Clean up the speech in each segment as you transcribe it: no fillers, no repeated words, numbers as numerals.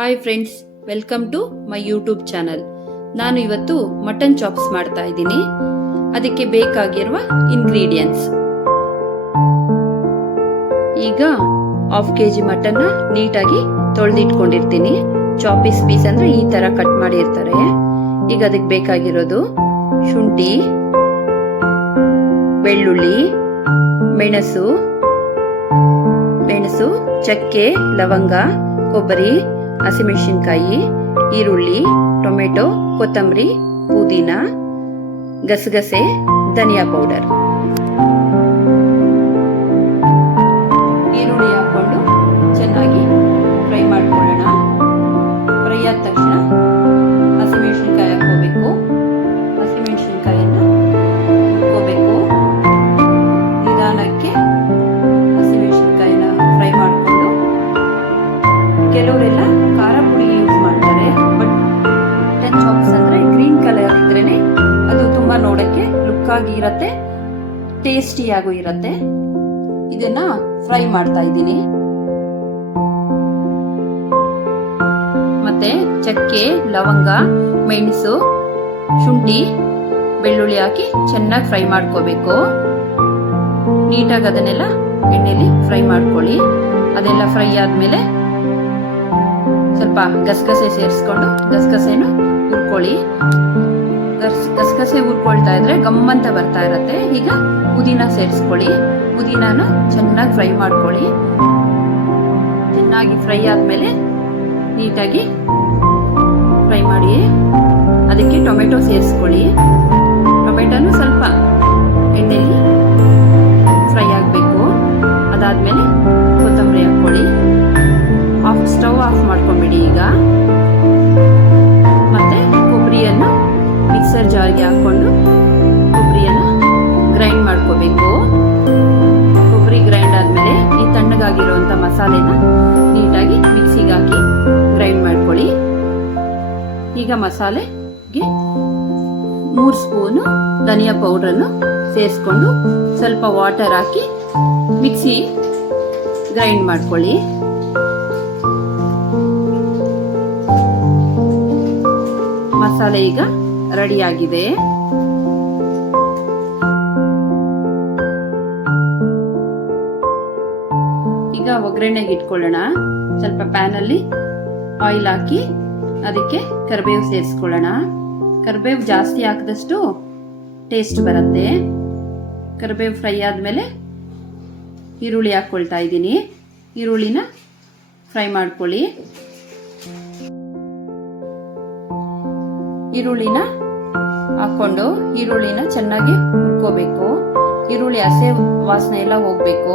Hi friends, welcome to my YouTube channel. ನಾನು ಇವತ್ತು mutton chops ಮಾಡ್ತಾ ಇದ್ದೀನಿ. ಅದಕ್ಕೆ ಬೇಕಾಗಿರುವ ಇಂಗ್ರೀಡಿಯೆಂಟ್ಸ್. ಈಗ 1/2 kg ಮಟನ್ನ ನೀಟಾಗಿ ತೊಳೆದಿಟ್ಕೊಂಡಿರ್ತೀನಿ. ಚಾಪೀಸ್ ಪೀಸ್ ಅಂದ್ರೆ ಈ ತರ ಕಟ್ ಮಾಡಿರ್ತಾರೆ. ಈಗ ಅದಕ್ಕೆ ಬೇಕಾಗಿರೋದು ಶುಂಠಿ, ಬೆಳ್ಳುಳ್ಳಿ, ಮೆಣಸು, ಚಕ್ಕೆ, ಲವಂಗ, ಕೊಬ್ಬರಿ, ಹಸಿಮೆಣಸಿನಕಾಯಿ, ಈರುಳ್ಳಿ, ಟೊಮೆಟೊ, ಕೊತ್ತಂಬರಿ, ಪುದೀನ, ಗಸಗಸೆ, ಧನಿಯಾ ಪೌಡರ್. ಈರುಳ್ಳಿ ಹಾಕೊಂಡು ಚೆನ್ನಾಗಿ ಫ್ರೈ ಮಾಡ್ಕೊಳ್ಳೋಣ. ಫ್ರೈ ಆದ ತಕ್ಷಣ ಹಸಿಮೆಣಸಿನಕಾಯಿ ಹಾಕೋಬೇಕು. ಹಸಿಮೆಣಸಿನಕಾಯಿಯನ್ನ ಹುರ್ಕೋಬೇಕು. ನಿಧಾನಕ್ಕೆ ಹಸಿಮೆಣಸಿನಕಾಯಿನ ಫ್ರೈ ಮಾಡಿಕೊಂಡು, ಕೆಲವರೆಲ್ಲ ಖಾರ ಪುಡಿ ಯೂಸ್ ಮಾಡ್ತಾರೆ. ಬಟ್ ಮಟನ್ ಚಾಪ್ಸ್ ಅಂದ್ರೆ ಗ್ರೀನ್ ಕಲರ್ ಇದ್ರೇನೆ ಅದು ತುಂಬಾ ನೋಡಕ್ಕೆ ಲುಕ್ ಆಗಿ ಇರತ್ತೆ, ಟೇಸ್ಟಿಯಾಗೂ ಇರತ್ತೆ. ಇದನ್ನ ಫ್ರೈ ಮಾಡ್ತಾ ಇದ್ದೀನಿ. ಮತ್ತೆ ಚಕ್ಕೆ, ಲವಂಗ, ಮೆಣಸು, ಶುಂಠಿ, ಬೆಳ್ಳುಳ್ಳಿ ಹಾಕಿ ಚೆನ್ನಾಗಿ ಫ್ರೈ ಮಾಡ್ಕೋಬೇಕು. ನೀಟಾಗಿ ಅದನ್ನೆಲ್ಲ ಎಣ್ಣೆಲಿ ಫ್ರೈ ಮಾಡ್ಕೊಳ್ಳಿ. ಅದೆಲ್ಲ ಫ್ರೈ ಆದ್ಮೇಲೆ ಸ್ವಲ್ಪ ಗಸಗಸೆ ಸೇರಿಸ್ಕೊಂಡು ಗಸಗಸೆನ ಹುರ್ಕೊಳ್ಳಿ. ಗಸಗಸೆ ಹುರ್ಕೊಳ್ತಾ ಇದ್ರೆ ಗಮ್ಮಂತ ಬರ್ತಾ ಇರತ್ತೆ. ಈಗ ಪುದೀನ ಸೇರಿಸ್ಕೊಳ್ಳಿ. ಪುದೀನಾನ ಚೆನ್ನಾಗಿ ಫ್ರೈ ಮಾಡ್ಕೊಳ್ಳಿ. ಚೆನ್ನಾಗಿ ಫ್ರೈ ಆದ್ಮೇಲೆ ನೀಟಾಗಿ ಫ್ರೈ ಮಾಡಿ ಅದಕ್ಕೆ ಟೊಮೆಟೊ ಸೇರಿಸ್ಕೊಳ್ಳಿ. ಟೊಮೆಟೊನು ಸ್ವಲ್ಪ ಎಣ್ಣೆಲಿ ಫ್ರೈ ಆಗಬೇಕು. ಅದಾದ್ಮೇಲೆ ಕೊತ್ತಂಬರಿ ಹಾಕ್ಕೊಳ್ಳಿ. ಸ್ಟವ್ ಆಫ್ ಮಾಡ್ಕೊಂಬಿಡಿ. ಈಗ ಮತ್ತೆ ಕೊಬ್ಬರಿಯನ್ನು ಮಿಕ್ಸರ್ ಜಾರ್ಗೆ ಹಾಕೊಂಡು ಕೊಬ್ಬರಿಯನ್ನು ಗ್ರೈಂಡ್ ಮಾಡ್ಕೋಬೇಕು. ಕೊಬ್ಬರಿ ಗ್ರೈಂಡ್ ಆದ್ಮೇಲೆ ಈ ತಣ್ಣಗಾಗಿರುವಂತ ಮಸಾಲೆನ ನೀಟಾಗಿ ಮಿಕ್ಸಿಗೆ ಹಾಕಿ ಗ್ರೈಂಡ್ ಮಾಡ್ಕೊಳ್ಳಿ. ಈಗ ಮಸಾಲೆಗೆ 3 ಸ್ಪೂನು ಧನಿಯಾ ಪೌಡ್ರನ್ನು ಸೇರಿಸ್ಕೊಂಡು ಸ್ವಲ್ಪ ವಾಟರ್ ಹಾಕಿ ಮಿಕ್ಸಿ ಗ್ರೈಂಡ್ ಮಾಡ್ಕೊಳ್ಳಿ. ಮಸಾಲೆ ಈಗ ರೆಡಿ ಆಗಿದೆ. ಈಗ ಒಗ್ಗರಣೆಗೆ ಇಟ್ಕೊಳ್ಳೋಣ. ಸ್ವಲ್ಪ ಪ್ಯಾನ್ ಅಲ್ಲಿ ಆಯಿಲ್ ಹಾಕಿ ಅದಕ್ಕೆ ಕರಿಬೇವು ಸೇರಿಸ್ಕೊಳ್ಳೋಣ. ಕರಿಬೇವು ಜಾಸ್ತಿ ಹಾಕಿದಷ್ಟು ಟೇಸ್ಟ್ ಬರುತ್ತೆ. ಕರಿಬೇವು ಫ್ರೈ ಆದ್ಮೇಲೆ ಈರುಳ್ಳಿ ಹಾಕೊಳ್ತಾ ಇದ್ದೀನಿ. ಈರುಳ್ಳಿನ ಫ್ರೈ ಮಾಡ್ಕೊಳ್ಳಿ. ಈರುಳ್ಳಿನ ಹಾಕೊಂಡು ಈರುಳ್ಳಿನ ಚೆನ್ನಾಗಿ ಹುರ್ಕೋಬೇಕು. ಈರುಳ್ಳಿ ಹಸೆ ವಾಸನೆ ಎಲ್ಲ ಹೋಗ್ಬೇಕು.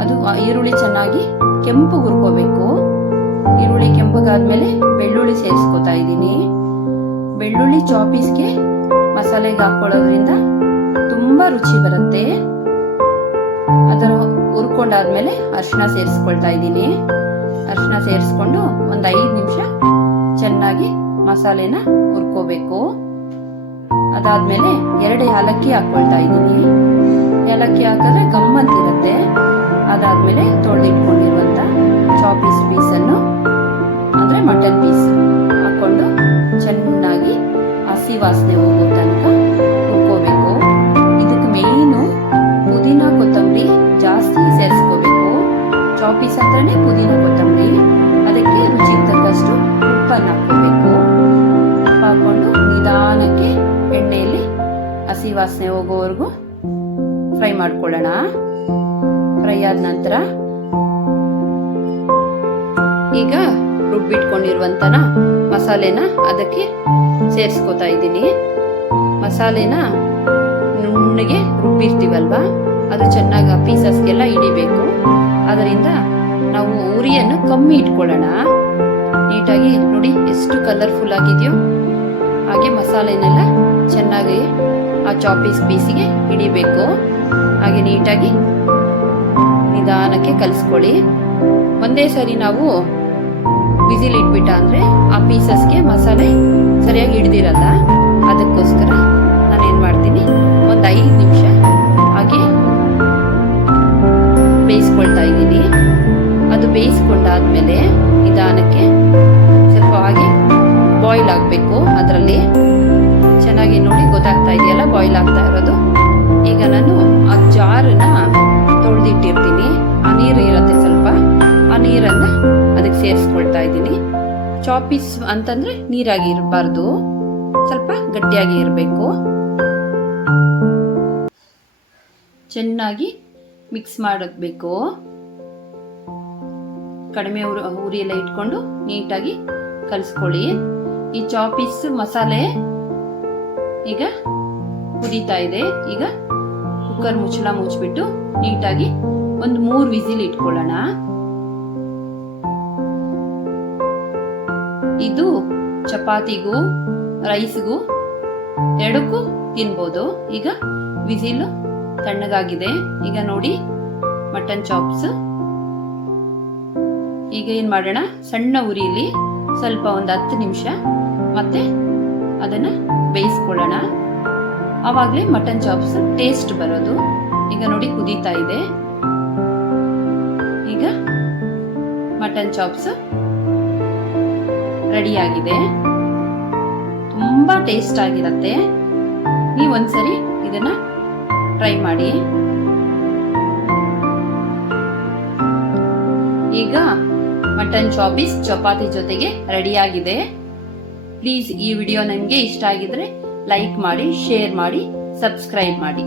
ಅದು ಈರುಳ್ಳಿ ಚೆನ್ನಾಗಿ ಕೆಂಪು ಹುರ್ಕೋಬೇಕು. ಈರುಳ್ಳಿ ಕೆಂಪಗಾದ್ಮೇಲೆ ಬೆಳ್ಳುಳ್ಳಿ ಸೇರಿಸ್ಕೊತಾ ಇದ್ದೀನಿ. ಬೆಳ್ಳುಳ್ಳಿ ಚಾಪೀಸ್ಗೆ ಮಸಾಲೆಗೆ ಹಾಕೊಳ್ಳೋದ್ರಿಂದ ತುಂಬಾ ರುಚಿ ಬರುತ್ತೆ. ಅದರ ಹುರ್ಕೊಂಡಾದ್ಮೇಲೆ ಅರಿಶಿನ ಸೇರಿಸ್ಕೊಳ್ತಾ ಇದ್ದೀನಿ. ಅರಿಶಿನ ಸೇರಿಸ್ಕೊಂಡು ಒಂದು 5 ನಿಮಿಷ ಚೆನ್ನಾಗಿ ಮಸಾಲೆನ ಹುರ್ಕೋಬೇಕು. ಅದಾದ್ಮೇಲೆ 2 ಏಲಕ್ಕಿ ಹಾಕೊಳ್ತಾ ಇದ್ದೀನಿ. ಏಲಕ್ಕಿ ಹಾಕಿದ್ರೆ ಗಮ್ಮಂತಿರುತ್ತೆ. ಅದಾದ್ಮೇಲೆ ತೊಳೆದಿಟ್ಕೊಂಡಿರುವಂತ ಚಾಪೀಸ್ ಪೀಸನ್ನು ಅಂದ್ರೆ ಮಟನ್ ಪೀಸ್ ಹಾಕೊಂಡು ಚೆನ್ನಾಗಿ ಹಸಿ ವಾಸನೆ ಹೋಗೋ ತನಕ ಹುರ್ಕೋಬೇಕು. ಇದಕ್ಕೆ ಮೇಯ್ನು ಪುದೀನ ಕೊತ್ತಂಬರಿ ಜಾಸ್ತಿ ಸೇರಿಸ್ಕೋಬೇಕು. ಚಾಪೀಸ್ ಅಂತಾನೆ ಪುದೀನ ಕೊತ್ತಂಬರಿ. ಅದಕ್ಕೆ ರುಚಿಗೆ ತಕ್ಕಷ್ಟು ಉಪ್ಪನ್ನು ಹಾಕೋಬೇಕು. ಉಪ್ಪು ಹಾಕೊಂಡು ನಿಧಾನಕ್ಕೆ ಎಣ್ಣೆಯಲ್ಲಿ ಹಸಿ ವಾಸನೆ ಹೋಗೋವರೆಗೂ ಫ್ರೈ ಮಾಡ್ಕೊಳ್ಳೋಣ. ಫ್ರೈ ಆದ ನಂತರ ಈಗ ರುಬ್ಬಿಟ್ಕೊಂಡಿರುವಂತನ ಮಸಾಲೆನ ಅದಕ್ಕೆ ಸೇರಿಸ್ಕೊತಾ ಇದ್ದೀನಿ. ಮಸಾಲೆನ ನುಣ್ಣಗೆ ರುಬ್ಬಿರ್ತೀವಲ್ವಾ, ಅದು ಚೆನ್ನಾಗಿ ಆ ಪೀಸಸ್ಗೆಲ್ಲ ಹಿಡಿಬೇಕು. ಅದರಿಂದ ನಾವು ಉರಿಯನ್ನು ಕಮ್ಮಿ ಇಟ್ಕೊಳ್ಳೋಣ. ನೀಟಾಗಿ ನೋಡಿ ಎಷ್ಟು ಕಲರ್ಫುಲ್ ಆಗಿದೆಯೋ. ಹಾಗೆ ಮಸಾಲೆನೆಲ್ಲ ಚೆನ್ನಾಗಿ ಆ ಚಾಪೀಸ್ ಪೀಸಿಗೆ ಹಿಡಿಬೇಕು. ಹಾಗೆ ನೀಟಾಗಿ ನಿಧಾನಕ್ಕೆ ಕಲಿಸ್ಕೊಳ್ಳಿ. ಒಂದೇ ಸರಿ ನಾವು ವಿಸಿಲ್ ಇಟ್ಬಿಟ್ಟ ಅಂದ್ರೆ ಆ ಪೀಸಸ್ಗೆ ಮಸಾಲೆ ಸರಿಯಾಗಿ ಹಿಡ್ದಿರಲ್ಲ. ಅದಕ್ಕೋಸ್ಕರ ನಾನೇನ್ ಮಾಡ್ತೀನಿ, ಒಂದು 5 ನಿಮಿಷ ಹಾಗೆ ಬೇಯಿಸ್ಕೊಳ್ತಾ ಇದ್ದೀನಿ. ಅದು ಬೇಯಿಸ್ಕೊಂಡಾದ್ಮೇಲೆ ನಿಧಾನಕ್ಕೆ ಬಾಯ್ಲ್ ಆಗಬೇಕು. ಅದರಲ್ಲಿ ಚೆನ್ನಾಗಿ ನೋಡಿ ಗೊತ್ತಾಗ್ತಾ ಇದೆಯಲ್ಲ ಬಾಯ್ಲ್ ಆಗ್ತಾ ಇರೋದು. ಈಗ ನಾನು ಆ ಜಾರನ್ನ ತೊಳೆದಿಟ್ಟಿರ್ತೀನಿ. ಆ ನೀರು ಇರುತ್ತೆ ಸ್ವಲ್ಪ, ಆ ನೀರನ್ನ ಅದಕ್ಕೆ ಸೇರಿಸ್ಕೊಳ್ತಾ ಇದ್ದೀನಿ. ಚಾಪೀಸ್ ಅಂತಂದ್ರೆ ನೀರಾಗಿ ಇರಬಾರ್ದು, ಸ್ವಲ್ಪ ಗಟ್ಟಿಯಾಗಿ ಇರಬೇಕು. ಚೆನ್ನಾಗಿ ಮಿಕ್ಸ್ ಮಾಡಬೇಕು. ಕಡಿಮೆ ಉರಿಯೆಲ್ಲ ಇಟ್ಕೊಂಡು ನೀಟಾಗಿ ಕಲಿಸ್ಕೊಳ್ಳಿ. ಈ ಚಾಪೀಸ್ ಮಸಾಲೆ ಈಗ ಕುದೀತಾ ಇದೆ. ಈಗ ಕುಕ್ಕರ್ ಮುಚ್ಚಳ ಮುಚ್ಚಿಬಿಟ್ಟು ನೀಟಾಗಿ ಒಂದು 3 ವಿಸಿಲ್ ಇಟ್ಕೊಳ್ಳೋಣ. ಇದು ಚಪಾತಿಗೂ ರೈಸ್ಗೂ ಎರಡಕ್ಕೂ ತಿನ್ಬೋದು. ಈಗ ವಿಸಿಲ್ ತಣ್ಣಗಾಗಿದೆ. ಈಗ ನೋಡಿ ಮಟನ್ ಚಾಪ್ಸ್. ಈಗ ಏನ್ ಮಾಡೋಣ, ಸಣ್ಣ ಉರಿಲಿ ಸ್ವಲ್ಪ ಒಂದು 10 ನಿಮಿಷ ಮತ್ತೆ ಅದನ್ನ ಬೇಯಿಸ್ಕೊಳ್ಳೋಣ. ಆವಾಗಲೇ ಮಟನ್ ಚಾಪ್ಸ್ ಟೇಸ್ಟ್ ಬರೋದು. ಈಗ ನೋಡಿ ಕುದೀತಾ ಇದೆ. ಈಗ ಮಟನ್ ಚಾಪ್ಸ್ ರೆಡಿ ಆಗಿದೆ. ತುಂಬಾ ಟೇಸ್ಟ್ ಆಗಿರತ್ತೆ. ನೀವು ಒಂದ್ಸರಿ ಇದನ್ನ ಟ್ರೈ ಮಾಡಿ. ಈಗ ಮಟನ್ ಚಾಪೀಸ್ ಚಪಾತಿ ಜೊತೆಗೆ ರೆಡಿ ಆಗಿದೆ. ಪ್ಲೀಸ್ ಈ ವಿಡಿಯೋ ನಿಮಗೆ ಇಷ್ಟ ಆಗಿದ್ರೆ ಲೈಕ್ ಮಾಡಿ, ಶೇರ್ ಮಾಡಿ, ಸಬ್ಸ್ಕ್ರೈಬ್ ಮಾಡಿ.